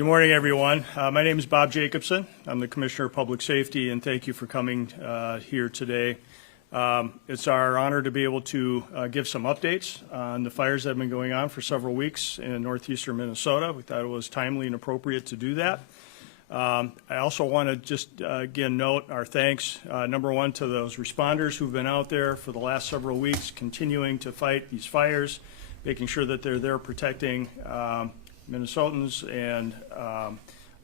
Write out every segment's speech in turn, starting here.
Good morning, everyone. My name is Bob Jacobson. I'm the Commissioner of Public Safety, and thank you for coming here today. It's our honor to be able to give some updates on the fires that have been going on for several weeks in northeastern Minnesota. We thought it was timely and appropriate to do that. I also want to just again note our thanks, number one, to those responders who've been out there for the last several weeks continuing to fight these fires, making sure that they're there protecting Minnesotans and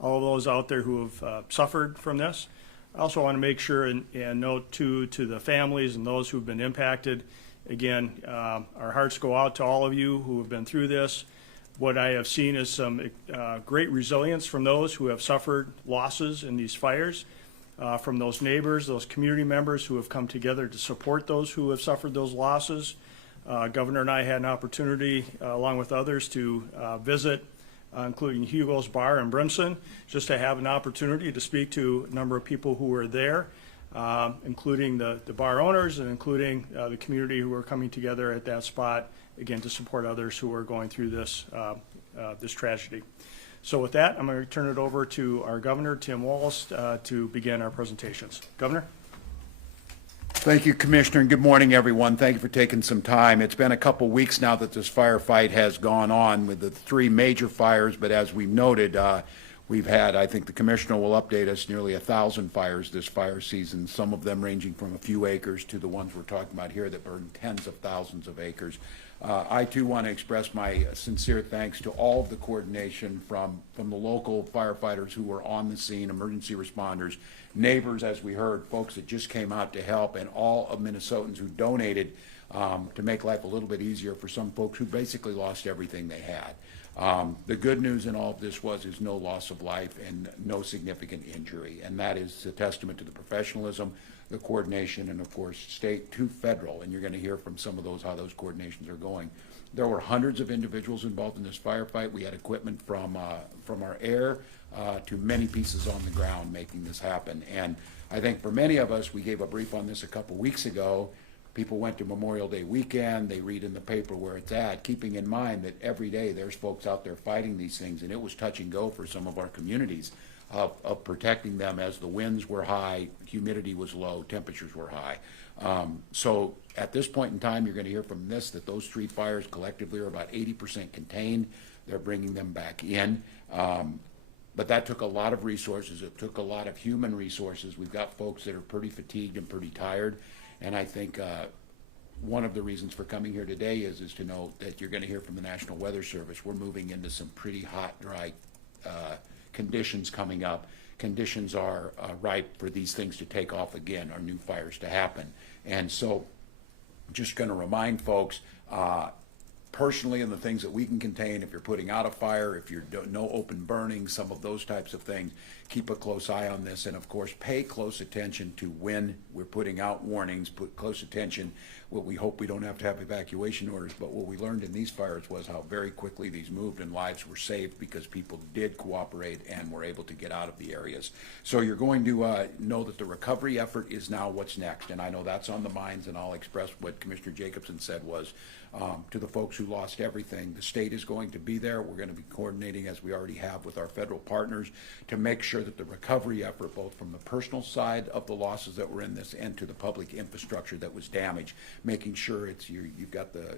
all of those out there who have suffered from this. I also want to make sure and note to the families and those who've been impacted. Again, our hearts go out to all of you who have been through this. What I have seen is some great resilience from those who have suffered losses in these fires, from those neighbors, those community members who have come together to support those who have suffered those losses. Governor and I had an opportunity, along with others, to visit, including Hugo's Bar in Brimson, just to have an opportunity to speak to a number of people who were there, including the bar owners and including the community who were coming together at that spot, again, to support others who are going through this, this tragedy. So with that, I'm going to turn it over to our Governor, Tim Walz, to begin our presentations. Governor? Thank you, Commissioner, and good morning, everyone. Thank you for taking some time. It's been a couple weeks now that this firefight has gone on with the three major fires, but as we've noted, we've had, I think the Commissioner will update us, nearly 1,000 fires this fire season, some of them ranging from a few acres to the ones we're talking about here that burn tens of thousands of acres. I, too, want to express my sincere thanks to all of the coordination from the local firefighters who were on the scene, emergency responders, neighbors, as we heard, folks that just came out to help, and all of Minnesotans who donated to make life a little bit easier for some folks who basically lost everything they had. The good news in all of this is no loss of life and no significant injury, and that is a testament to the professionalism, the coordination, and of course state to federal, and you're going to hear from some of those how those coordinations are going. There were hundreds of individuals involved in this firefight. We had equipment from our air to many pieces on the ground making this happen, and I think for many of us, we gave a brief on this a couple weeks ago. People went to Memorial Day weekend, they read in the paper where it's at, keeping in mind that every day there's folks out there fighting these things, and it was touch and go for some of our communities of protecting them as the winds were high, humidity was low, temperatures were high. So at this point in time, you're going to hear from this that those three fires collectively are about 80% contained. They're bringing them back in. But that took a lot of resources. It took a lot of human resources. We've got folks that are pretty fatigued and pretty tired. And I think one of the reasons for coming here today is to know that you're going to hear from the National Weather Service. We're moving into some pretty hot, dry conditions coming up. Conditions are ripe for these things to take off again, or new fires to happen. And so just going to remind folks, personally, in the things that we can contain, if you're putting out a fire, if you're no open burning, some of those types of things, keep a close eye on this, and of course pay close attention to when we're putting out warnings. Put close attention. What we hope we don't have to have evacuation orders, but what we learned in these fires was how very quickly these moved and lives were saved because people did cooperate and were able to get out of the areas. So you're going to know that the recovery effort is now what's next, and I know that's on the minds, and I'll express what Commissioner Jacobson said was to the folks who lost everything. The state is going to be there. We're going to be coordinating, as we already have, with our federal partners to make sure that the recovery effort, both from the personal side of the losses that were in this and to the public infrastructure that was damaged, making sure it's you've got the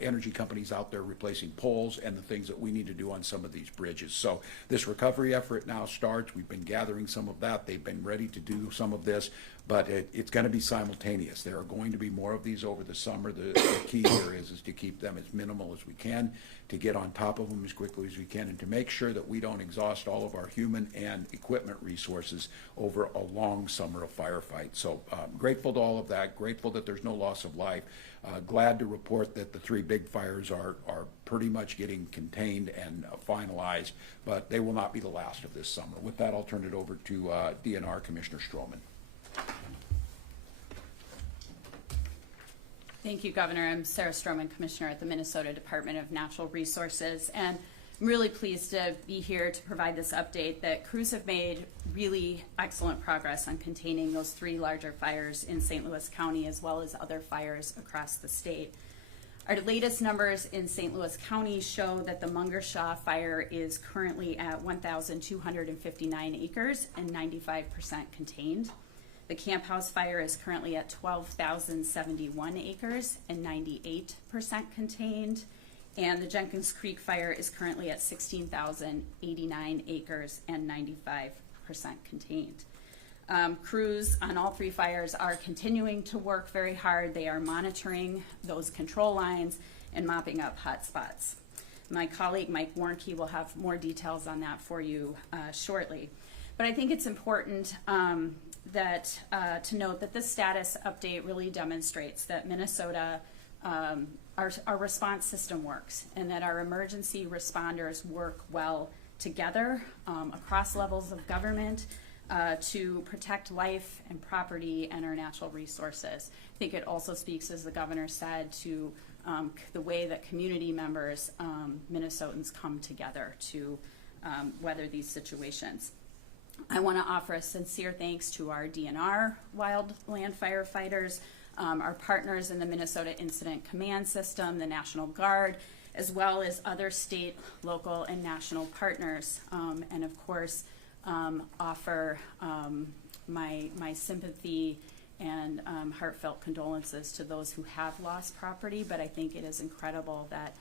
energy companies out there replacing poles and the things that we need to do on some of these bridges. So this recovery effort now starts. We've been gathering some of that. They've been ready to do some of this, but it's going to be simultaneous. There are going to be more of these over the summer. The key here is to keep them as minimal as we can, to get on top of them as quickly as we can, and to make sure that we don't exhaust all of our human and equipment resources over a long summer of firefight. So grateful to all of that, grateful that there's no loss of life. Glad to report that the three big fires are pretty much getting contained and finalized, but they will not be the last of this summer. With that, I'll turn it over to DNR Commissioner Stroman. Thank you, Governor. I'm Sarah Stroman, Commissioner at the Minnesota Department of Natural Resources, and I'm really pleased to be here to provide this update that crews have made really excellent progress on containing those three larger fires in St. Louis County as well as other fires across the state. Our latest numbers in St. Louis County show that the Mungershaw fire is currently at 1,259 acres and 95% contained. The Camp House fire is currently at 12,071 acres and 98% contained. And the Jenkins Creek fire is currently at 16,089 acres and 95% contained. Crews on all three fires are continuing to work very hard. They are monitoring those control lines and mopping up hot spots. My colleague Mike Warnke will have more details on that for you shortly. But I think it's important to note that this status update really demonstrates that Minnesota, our response system works, and that our emergency responders work well together across levels of government to protect life and property and our natural resources. I think it also speaks, as the governor said, to the way that community members, Minnesotans, come together to weather these situations. I want to offer a sincere thanks to our DNR wildland firefighters, our partners in the Minnesota Incident Command System, the National Guard, as well as other state, local, and national partners, and of course, offer my sympathy and heartfelt condolences to those who have lost property. But I think it is incredible that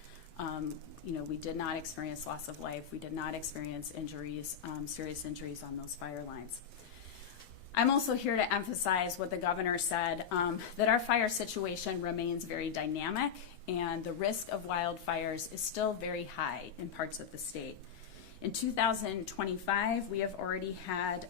we did not experience loss of life. We did not experience injuries, serious injuries on those fire lines. I'm also here to emphasize what the governor said, that our fire situation remains very dynamic and the risk of wildfires is still very high in parts of the state. In 2025, we have already had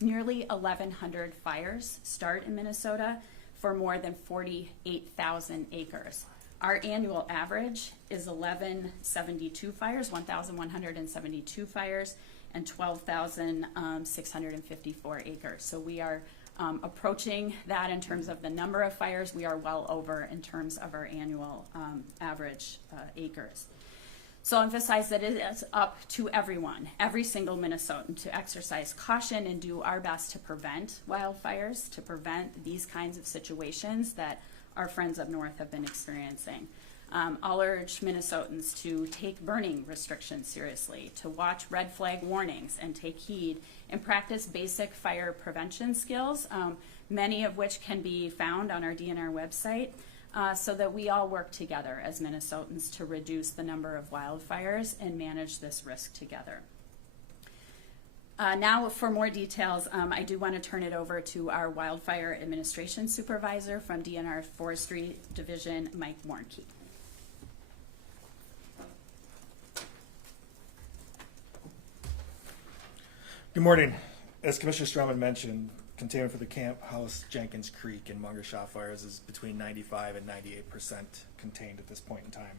nearly 1,100 fires start in Minnesota for more than 48,000 acres. Our annual average is 1,172 fires, 1,172 fires, and 12,654 acres. So we are approaching that in terms of the number of fires. We are well over in terms of our annual average acres. So I'll emphasize that it is up to everyone, every single Minnesotan, to exercise caution and do our best to prevent wildfires, to prevent these kinds of situations that our friends up north have been experiencing. I'll urge Minnesotans to take burning restrictions seriously, to watch red flag warnings and take heed, and practice basic fire prevention skills, many of which can be found on our DNR website, so that we all work together as Minnesotans to reduce the number of wildfires and manage this risk together. Now for more details, I do want to turn it over to our Wildfire Administration Supervisor from DNR Forestry Division, Mike Warnke. Good morning. As Commissioner Stroman mentioned, containment for the Camp House, Jenkins Creek, and Mungershaw fires is between 95 and 98% contained at this point in time.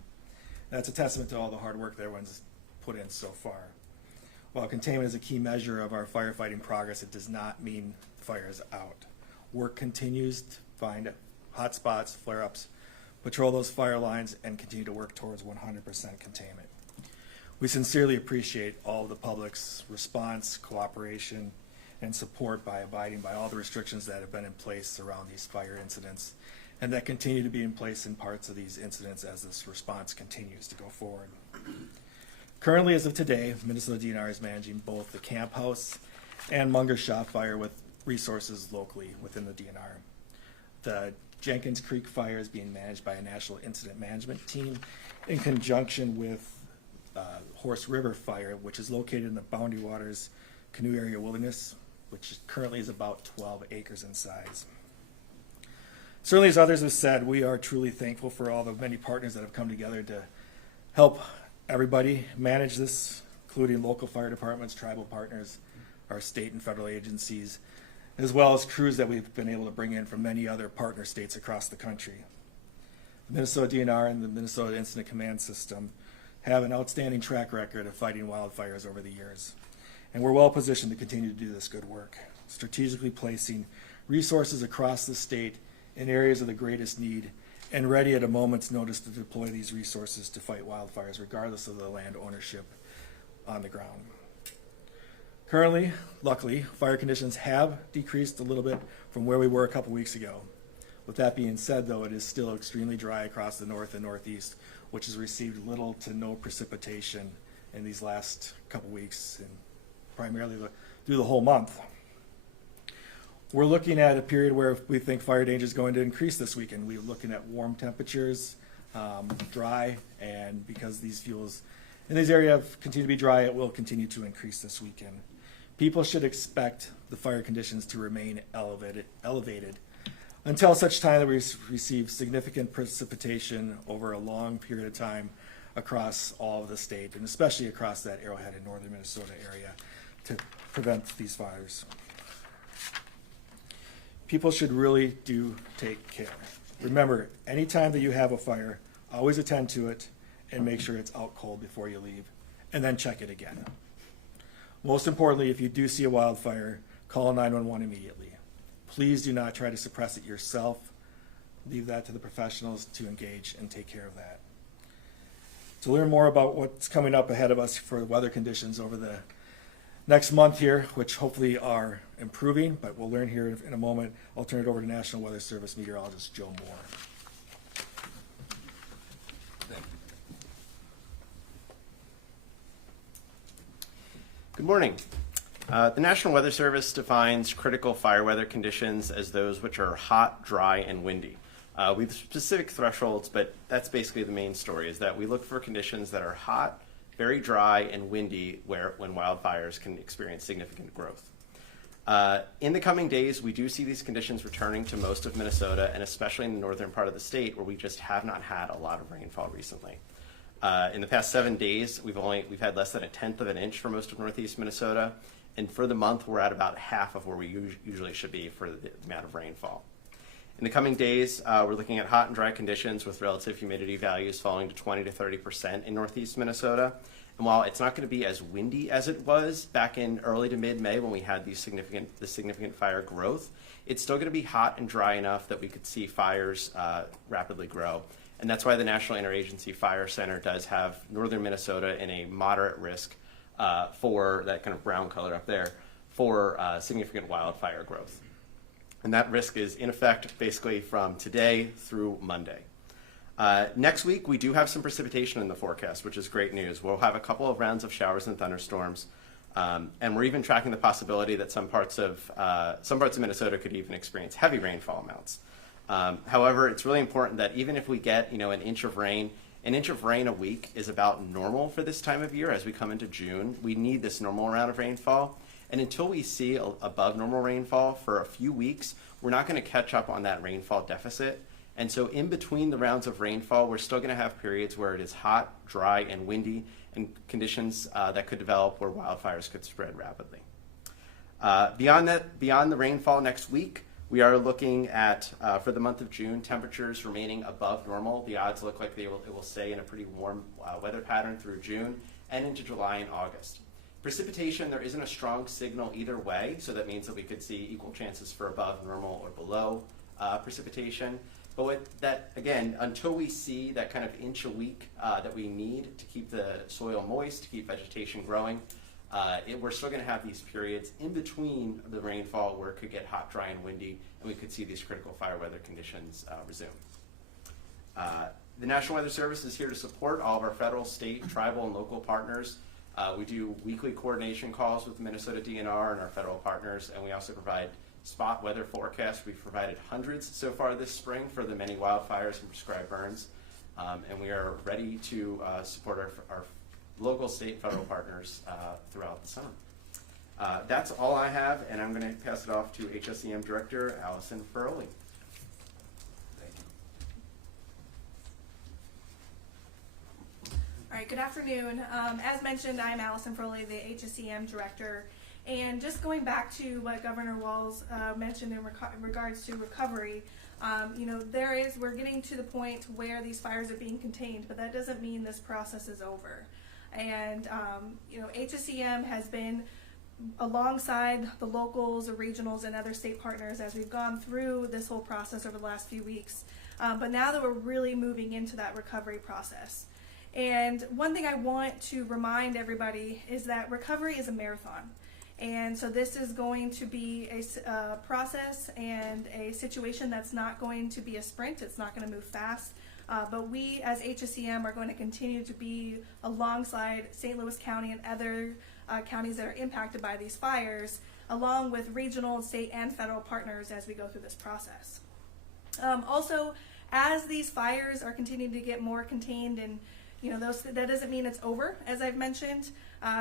That's a testament to all the hard work that everyone's put in so far. While containment is a key measure of our firefighting progress, it does not mean fire is out. Work continues to find hot spots, flare-ups, patrol those fire lines, and continue to work towards 100% containment. We sincerely appreciate all of the public's response, cooperation, and support by abiding by all the restrictions that have been in place around these fire incidents and that continue to be in place in parts of these incidents as this response continues to go forward. Currently, as of today, Minnesota DNR is managing both the Camp House and Mungershaw fire with resources locally within the DNR. The Jenkins Creek fire is being managed by a national incident management team in conjunction with Horse River fire, which is located in the Boundary Waters Canoe Area Wilderness, which currently is about 12 acres in size. Certainly, as others have said, we are truly thankful for all the many partners that have come together to help everybody manage this, including local fire departments, tribal partners, our state and federal agencies, as well as crews that we've been able to bring in from many other partner states across the country. The Minnesota DNR and the Minnesota Incident Command System have an outstanding track record of fighting wildfires over the years, and we're well positioned to continue to do this good work, strategically placing resources across the state in areas of the greatest need and ready at a moment's notice to deploy these resources to fight wildfires, regardless of the land ownership on the ground. Currently, luckily, fire conditions have decreased a little bit from where we were a couple weeks ago. With that being said, though, it is still extremely dry across the north and northeast, which has received little to no precipitation in these last couple weeks and primarily through the whole month. We're looking at a period where we think fire danger is going to increase this weekend. We're looking at warm temperatures, dry, and because these fuels in these areas continue to be dry, it will continue to increase this weekend. People should expect the fire conditions to remain elevated until such time that we receive significant precipitation over a long period of time across all of the state, and especially across that Arrowhead and northern Minnesota area to prevent these fires. People should really do take care. Remember, anytime that you have a fire, always attend to it and make sure it's out cold before you leave, and then check it again. Most importantly, if you do see a wildfire, call 911 immediately. Please do not try to suppress it yourself. Leave that to the professionals to engage and take care of that. To learn more about what's coming up ahead of us for the weather conditions over the next month here, which hopefully are improving, but we'll learn here in a moment, I'll turn it over to National Weather Service meteorologist Joe Moore. Good morning. The National Weather Service defines critical fire weather conditions as those which are hot, dry, and windy. We have specific thresholds, but that's basically the main story, is that we look for conditions that are hot, very dry, and windy when wildfires can experience significant growth. In the coming days, we do see these conditions returning to most of Minnesota, and especially in the northern part of the state where we just have not had a lot of rainfall recently. In the past 7 days, we've had less than 1/10 of an inch for most of northeast Minnesota, and for the month, we're at about half of where we usually should be for the amount of rainfall. In the coming days, we're looking at hot and dry conditions with relative humidity values falling to 20 to 30% in northeast Minnesota. And while it's not going to be as windy as it was back in early to mid-May when we had the significant fire growth, it's still going to be hot and dry enough that we could see fires rapidly grow. And that's why the National Interagency Fire Center does have northern Minnesota in a moderate risk for that kind of brown color up there for significant wildfire growth. And that risk is in effect basically from today through Monday. Next week, we do have some precipitation in the forecast, which is great news. We'll have a couple of rounds of showers and thunderstorms, and we're even tracking the possibility that some parts of Minnesota could even experience heavy rainfall amounts. However, it's really important that even if we get an inch of rain a week is about normal for this time of year. As we come into June, we need this normal amount of rainfall. And until we see above normal rainfall for a few weeks, we're not going to catch up on that rainfall deficit. And so in between the rounds of rainfall, we're still going to have periods where it is hot, dry, and windy, and conditions that could develop where wildfires could spread rapidly. Beyond the rainfall next week, we are looking at, for the month of June, temperatures remaining above normal. The odds look like it will stay in a pretty warm weather pattern through June and into July and August. Precipitation, there isn't a strong signal either way, so that means that we could see equal chances for above normal or below precipitation. But again, until we see that kind of inch a week that we need to keep the soil moist, to keep vegetation growing, we're still going to have these periods in between the rainfall where it could get hot, dry, and windy, and we could see these critical fire weather conditions resume. The National Weather Service is here to support all of our federal, state, tribal, and local partners. We do weekly coordination calls with Minnesota DNR and our federal partners, and we also provide spot weather forecasts. We've provided hundreds so far this spring for the many wildfires and prescribed burns, and we are ready to support our local, state, federal partners throughout the summer. That's all I have, and I'm going to pass it off to HSEM Director Allison Feroli. All right, good afternoon. As mentioned, I'm Allison Feroli, the HSEM Director. And just going back to what Governor Walz mentioned in regards to recovery, we're getting to the point where these fires are being contained, but that doesn't mean this process is over. And, HSEM has been alongside the locals, the regionals, and other state partners as we've gone through this whole process over the last few weeks. But now that we're really moving into that recovery process. And one thing I want to remind everybody is that recovery is a marathon. And so this is going to be a process and a situation that's not going to be a sprint. It's not going to move fast. But we as HSEM are going to continue to be alongside St. Louis County and other counties that are impacted by these fires, along with regional, state, and federal partners as we go through this process. Also, as these fires are continuing to get more contained, and that doesn't mean it's over, as I've mentioned.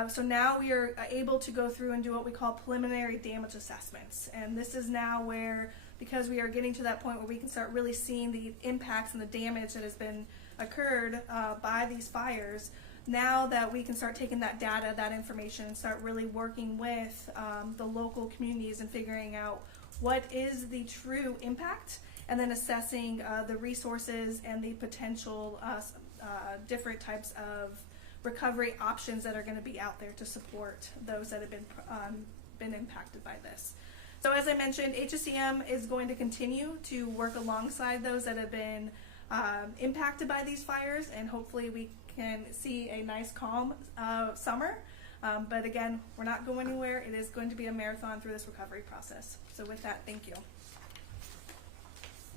So now we are able to go through and do what we call preliminary damage assessments. And this is now where, because we are getting to that point where we can start really seeing the impacts and the damage that has been occurred by these fires, now that we can start taking that data, that information, and start really working with the local communities and figuring out what is the true impact, and then assessing the resources and the potential different types of recovery options that are going to be out there to support those that have been impacted by this. So as I mentioned, HSEM is going to continue to work alongside those that have been impacted by these fires, and hopefully we can see a nice calm summer. But again, we're not going anywhere. It is going to be a marathon through this recovery process. So with that, thank you.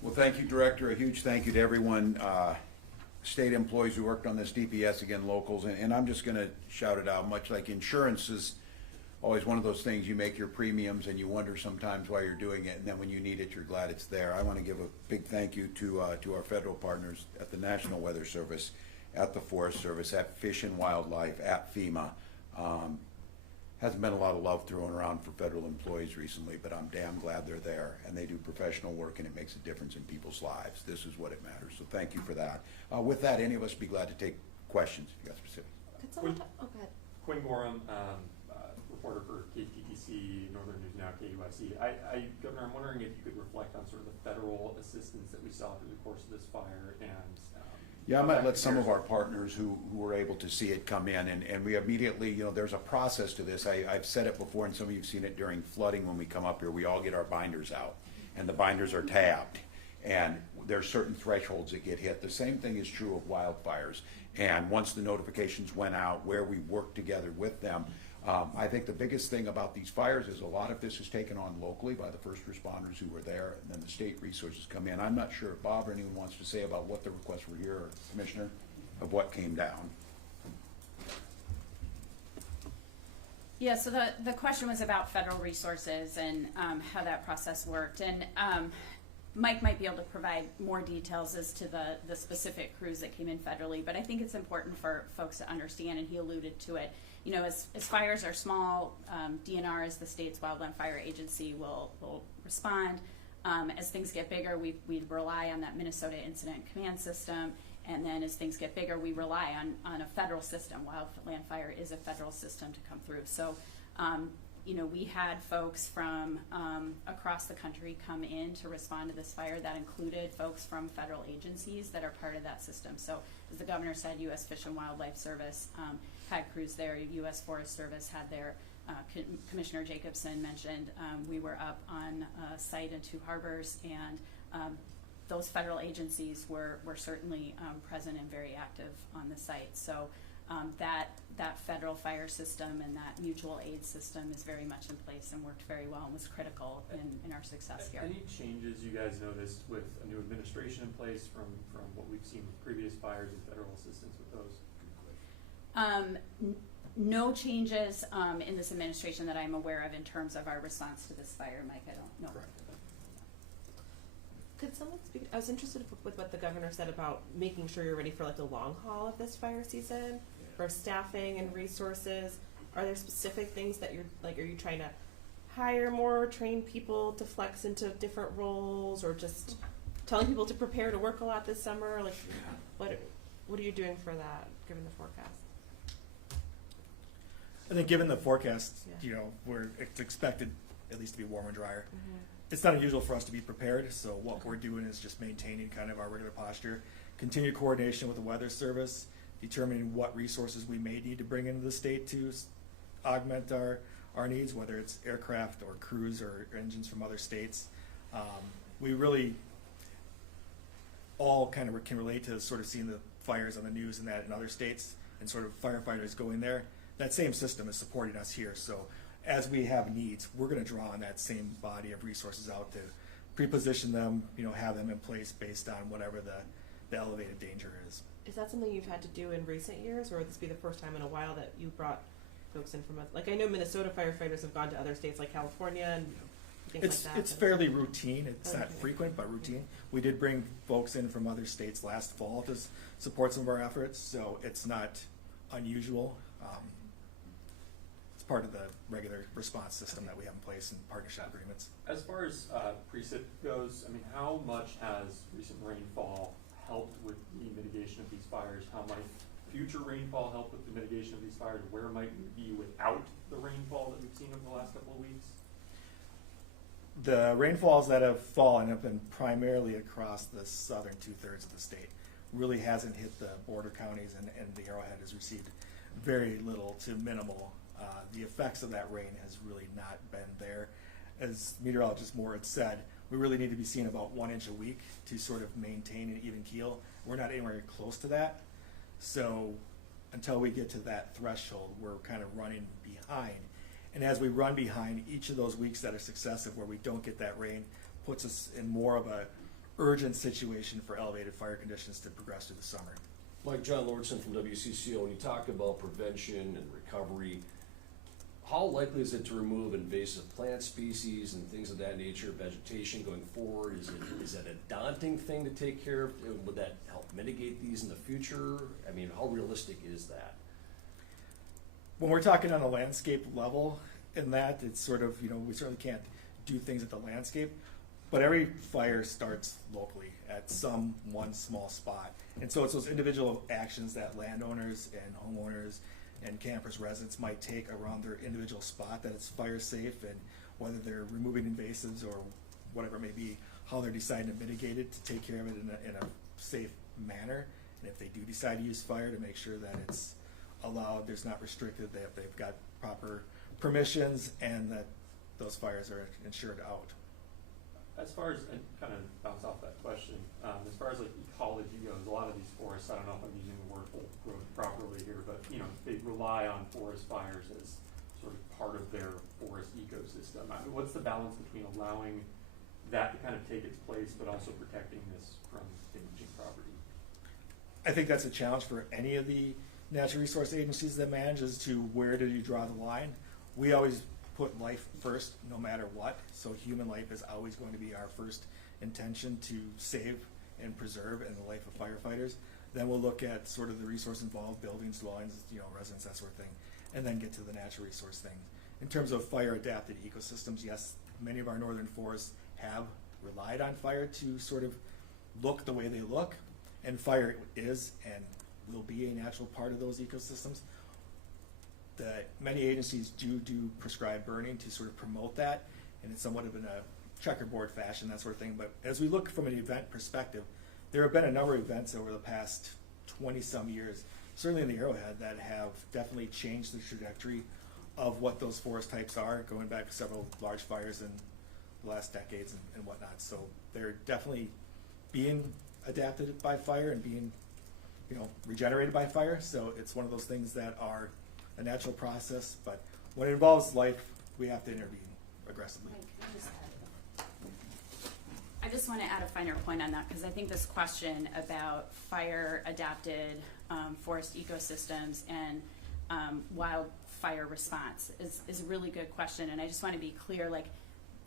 Well, thank you, Director. A huge thank you to everyone, state employees who worked on this, DPS, again, locals, and I'm just going to shout it out. Much like insurance is always one of those things, you make your premiums and you wonder sometimes why you're doing it, and then when you need it, you're glad it's there. I want to give a big thank you to our federal partners at the National Weather Service, at the Forest Service, at Fish and Wildlife, at FEMA. Hasn't been a lot of love thrown around for federal employees recently, but I'm damn glad they're there, and they do professional work, and it makes a difference in people's lives. This is what it matters, so thank you for that. With that, any of us would be glad to take questions if you got specific. Could someone go ahead. Quinn Gorham, reporter for KTTC, Northern News Now, KUIC. Governor, I'm wondering if you could reflect on sort of the federal assistance that we saw through the course of this fire, and yeah, I might let some of our partners who were able to see it come in, and we immediately, there's a process to this. I've said it before, and some of you have seen it during flooding when we come up here. We all get our binders out, and the binders are tabbed, and there's certain thresholds that get hit. The same thing is true of wildfires, and once the notifications went out, where we worked together with them, I think the biggest thing about these fires is a lot of this is taken on locally by the first responders who were there, and then the state resources come in. I'm not sure if Bob or anyone wants to say about what the requests were here, or Commissioner, of what came down. Yeah, so the question was about federal resources and how that process worked. And Mike might be able to provide more details as to the specific crews that came in federally, but I think it's important for folks to understand, and he alluded to it. As fires are small, DNR, as the state's wildland fire agency, will respond. As things get bigger, we rely on that Minnesota Incident Command System, and then as things get bigger, we rely on a federal system. Wildland fire is a federal system to come through. So, we had folks from across the country come in to respond to this fire. That included folks from federal agencies that are part of that system. So, as the governor said, U.S. Fish and Wildlife Service had crews there. U.S. Forest Service had their, Commissioner Jacobson mentioned, we were up on site in two harbors, and those federal agencies were certainly present and very active on the site. So that federal fire system and that mutual aid system is very much in place and worked very well and was critical in our success here. Any changes you guys noticed with a new administration in place from what we've seen with previous fires and federal assistance with those? No changes in this administration that I'm aware of in terms of our response to this fire, Mike. I don't know. Correct. Could someone speak? I was interested with what the governor said about making sure you're ready for like the long haul of this fire season, for staffing and resources. Are there specific things that you're like? Are you trying to hire more, train people to flex into different roles, or just telling people to prepare to work a lot this summer? Like, what are you doing for that, given the forecast? I think given the forecast, Yeah. where it's expected at least to be warmer and drier. Mm-hmm. It's not unusual for us to be prepared, so what we're doing is just maintaining kind of our regular posture, continued coordination with the Weather Service, determining what resources we may need to bring into the state to augment our needs, whether it's aircraft or crews or engines from other states. We really all kind of can relate to sort of seeing the fires on the news and that in other states, and sort of firefighters going there. That same system is supporting us here. So as we have needs, we're gonna draw on that same body of resources out to pre-position them, have them in place based on whatever the elevated danger is. Is that something you've had to do in recent years, or would this be the first time in a while that you brought folks in from, like, I know Minnesota firefighters have gone to other states like California and things like that. It's fairly routine. It's not Okay. frequent, but routine. We did bring folks in from other states last fall to support some of our efforts, so it's not unusual. It's part of the regular response system that we have in place and partnership agreements. As far as precip goes, I mean, how much has recent rainfall helped with the mitigation of these fires? How might future rainfall help with the mitigation of these fires? Where might we be without the rainfall that we've seen over the last couple of weeks? The rainfalls that have fallen have been primarily across the southern 2/3 of the state. Really hasn't hit the border counties, and the Arrowhead has received very little to minimal. The effects of that rain has really not been there. As meteorologist Moore had said, we really need to be seeing about 1 inch a week to sort of maintain an even keel. We're not anywhere close to that. So until we get to that threshold, we're kind of running behind. And as we run behind, each of those weeks that are successive where we don't get that rain puts us in more of a urgent situation for elevated fire conditions to progress through the summer. Mike, John Lordson from WCCO, when you talk about prevention and recovery, how likely is it to remove invasive plant species and things of that nature, vegetation going forward? Is it a daunting thing to take care of? Would that help mitigate these in the future? I mean, how realistic is that? When we're talking on a landscape level in that, it's sort of, we certainly can't do things at the landscape, but every fire starts locally at one small spot. And so it's those individual actions that landowners and homeowners and campers, residents might take around their individual spot that it's fire safe, and whether they're removing invasives or whatever it may be, how they're deciding to mitigate it, to take care of it in a safe manner. And if they do decide to use fire, to make sure that it's allowed, there's not restricted, that they've got proper permissions, and that those fires are insured out. As far as, and kind of bounce off that question, as far as like ecology goes, a lot of these forests, I don't know if I'm using the word properly here, but they rely on forest fires as sort of part of their forest ecosystem. I mean, what's the balance between allowing that to kind of take its place, but also protecting this from damaging property? I think that's a challenge for any of the natural resource agencies that manage, as to where do you draw the line. We always put life first, no matter what. So human life is always going to be our first intention to save and preserve in the life of firefighters. Then we'll look at sort of the resource involved, buildings, dwellings, residents, that sort of thing, and then get to the natural resource thing. In terms of fire adapted ecosystems, yes, many of our northern forests have relied on fire to sort of look the way they look, and fire is and will be a natural part of those ecosystems. Many agencies do prescribe burning to sort of promote that, and it's somewhat of in a checkerboard fashion, that sort of thing. But as we look from an event perspective, there have been a number of events over the past 20-some years, certainly in the Arrowhead, that have definitely changed the trajectory of what those forest types are, going back to several large fires in the last decades and whatnot. So they're definitely being adapted by fire and being regenerated by fire. So it's one of those things that are a natural process, but when it involves life, we have to intervene aggressively. I just want to add a finer point on that, because I think this question about fire adapted forest ecosystems and wildfire response is a really good question. And I just want to be clear, like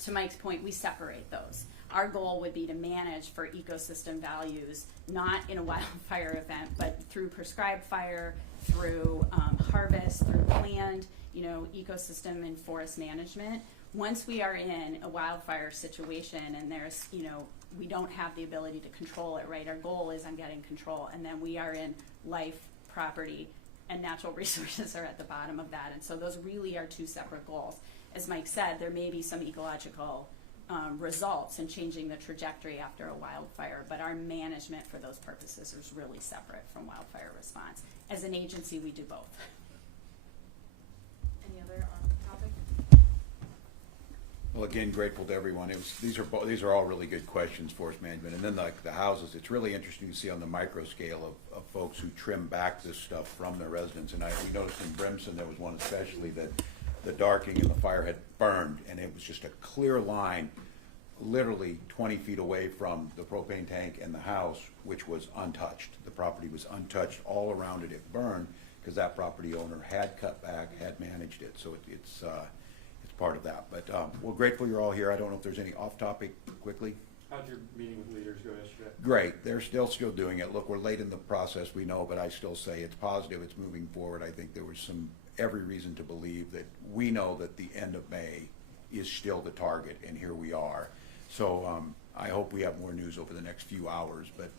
to Mike's point, we separate those. Our goal would be to manage for ecosystem values, not in a wildfire event, but through prescribed fire, through harvest, through planned, ecosystem and forest management. Once we are in a wildfire situation and there's, we don't have the ability to control it, right? Our goal is on getting control, and then we are in life, property, and natural resources are at the bottom of that. And so those really are two separate goals. As Mike said, there may be some ecological results in changing the trajectory after a wildfire, but our management for those purposes is really separate from wildfire response. As an agency, we do both. Any other on topic? Well, again, grateful to everyone. These are all really good questions, forest management. And then the houses, it's really interesting to see on the micro scale of folks who trim back this stuff from their residents. And we noticed in Brimson, there was one especially that the darkening and the fire had burned, and it was just a clear line, literally 20 feet away from the propane tank and the house, which was untouched. The property was untouched. All around it, it burned, because that property owner had cut back, had managed it. So it's part of that. But we're grateful you're all here. I don't know if there's any off-topic quickly. How'd your meeting with leaders go yesterday? Great. They're still doing it. Look, we're late in the process, we know, but I still say it's positive, it's moving forward. I think there was every reason to believe that we know that the end of May is still the target, and here we are. So I hope we have more news over the next few hours, but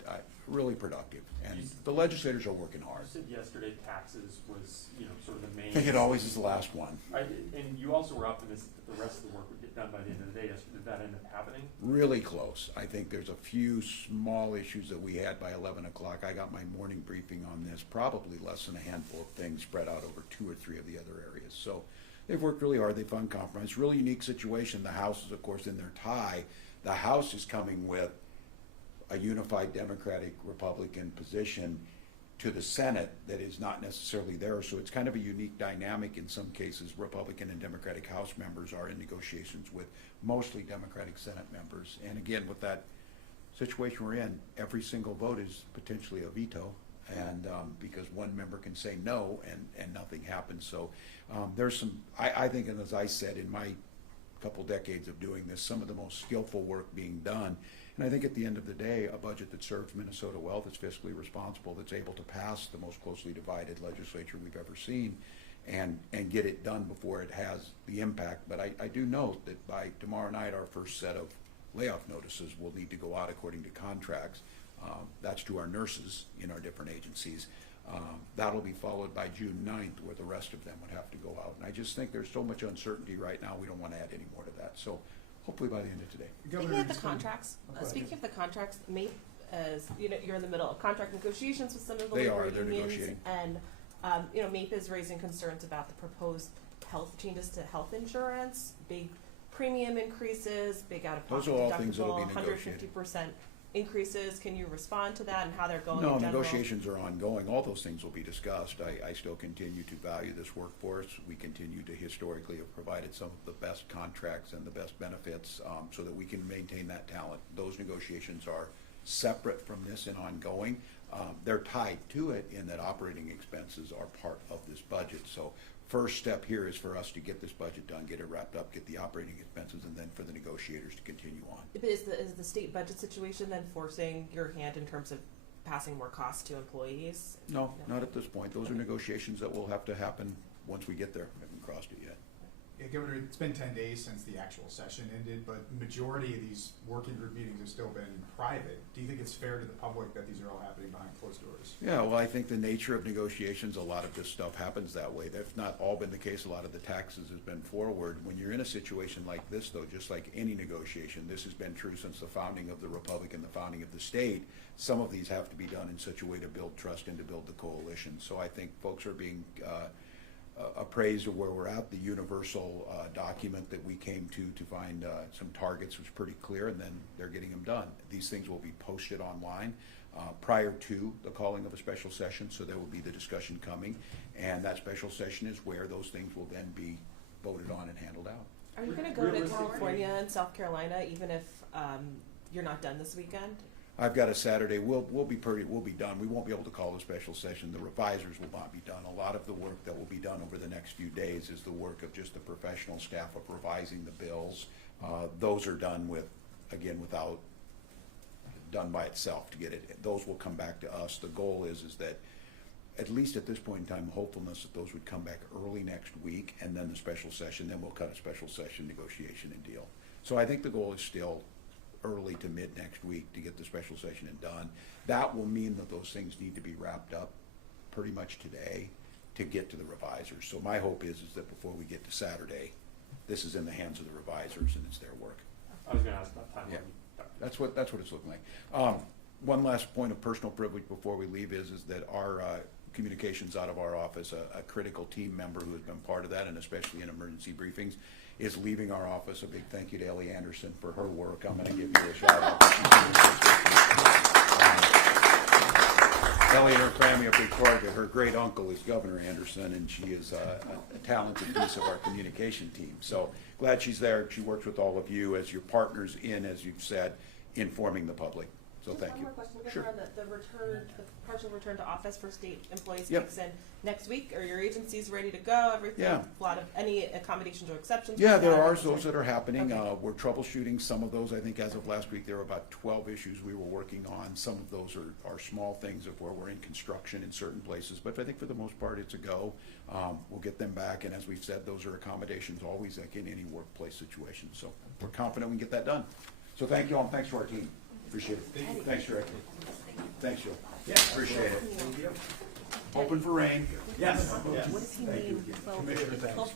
really productive. And the legislators are working hard. You said yesterday taxes was, sort of the main. I think it always is the last one. And you also were optimistic that the rest of the work would get done by the end of the day. Did that end up happening? Really close. I think there's a few small issues that we had by 11 o'clock. I got my morning briefing on this, probably less than a handful of things spread out over 2 or 3 of the other areas. So they've worked really hard. They found compromise. Really unique situation. The House is, of course, in their tie. The House is coming with a unified Democratic-Republican position to the Senate that is not necessarily there. So it's kind of a unique dynamic in some cases. Republican and Democratic House members are in negotiations with mostly Democratic Senate members. And again, with that situation we're in, every single vote is potentially a veto. And because one member can say no and nothing happens. So there's some, I think, and as I said, in my couple decades of doing this, some of the most skillful work being done. And I think at the end of the day, a budget that serves Minnesota well, that's fiscally responsible, that's able to pass the most closely divided legislature we've ever seen, and get it done before it has the impact. But I do note that by tomorrow night, our first set of layoff notices will need to go out according to contracts. That's to our nurses in our different agencies. That'll be followed by June 9th, where the rest of them would have to go out. And I just think there's so much uncertainty right now, we don't want to add any more to that. So hopefully by the end of today. Speaking of the contracts, MAPE, as you're in the middle of contract negotiations with some of the labor they're unions, negotiating. and MAPE is raising concerns about the proposed health changes to health insurance, big premium increases, big out-of-pocket Those are all things that'll be deductible, negotiated. 150% increases. Can you respond to that and how they're going No, in general? negotiations are ongoing. All those things will be discussed. I still continue to value this workforce. We continue to historically have provided some of the best contracts and the best benefits so that we can maintain that talent. Those negotiations are separate from this and ongoing. They're tied to it in that operating expenses are part of this budget. So first step here is for us to get this budget done, get it wrapped up, get the operating expenses, and then for the negotiators to continue on. Is the state budget situation then forcing your hand in terms of passing more costs to employees? No, not at this point. Those are negotiations that will have to happen once we get there. We haven't crossed it yet. Yeah, Governor, it's been 10 days since the actual session ended, but the majority of these working group meetings have still been private. Do you think it's fair to the public that these are all happening behind closed doors? Yeah, well, I think the nature of negotiations, a lot of this stuff happens that way. That's not all been the case. A lot of the taxes has been forward. When you're in a situation like this, though, just like any negotiation, this has been true since the founding of the Republic and the founding of the state. Some of these have to be done in such a way to build trust and to build the coalition. So I think folks are being appraised of where we're at. The universal document that we came to find some targets was pretty clear, and then they're getting them done. These things will be posted online prior to the calling of a special session, so there will be the discussion coming, and that special session is where those things will then be voted on and handled out. Are you going to go to California and South Carolina even if you're not done this weekend? I've got a Saturday. We'll be done. We won't be able to call a special session. The revisers will not be done. A lot of the work that will be done over the next few days is the work of just the professional staff of revising the bills. Those are done done by itself to get it. Those will come back to us. The goal is that at least at this point in time, hopefulness that those would come back early next week, and then the special session. Then we'll cut a special session negotiation and deal. So I think the goal is still early to mid next week to get the special session and done. That will mean that those things need to be wrapped up pretty much today to get to the revisers. So my hope is that before we get to Saturday, this is in the hands of the revisers and it's their work. I was going to ask about timeline. Yeah, that's what it's looking like. One last point of personal privilege before we leave is that our communications out of our office, a critical team member who has been part of that, and especially in emergency briefings, is leaving our office. A big thank you to Ellie Anderson for her work. I'm going to give you a shout out. Ellie and her family are a big part of it. Her great uncle is Governor Anderson, and she is a talented piece of our communication team. So glad she's there. She works with all of you as your partners in, as you've said, informing the public. So Just thank one you. more question. Sure. The partial return to office for state employees Yep. kicks in next week. Are your agencies ready to go? Everything? Yeah. A lot of any accommodations or exceptions? Yeah, for there that? are those that are happening. Okay. We're troubleshooting some of those. I think as of last week, there were about 12 issues we were working on. Some of those are small things of where we're in construction in certain places, but I think for the most part, it's a go. We'll get them back, and as we've said, those are accommodations always like in any workplace situation. So we're confident we can get that done. So thank you all, and thanks to our team. Appreciate it. Thanks, Director. Thanks, Joe. Yeah, appreciate it. Hoping for rain. Yes. What does he mean? 12 people?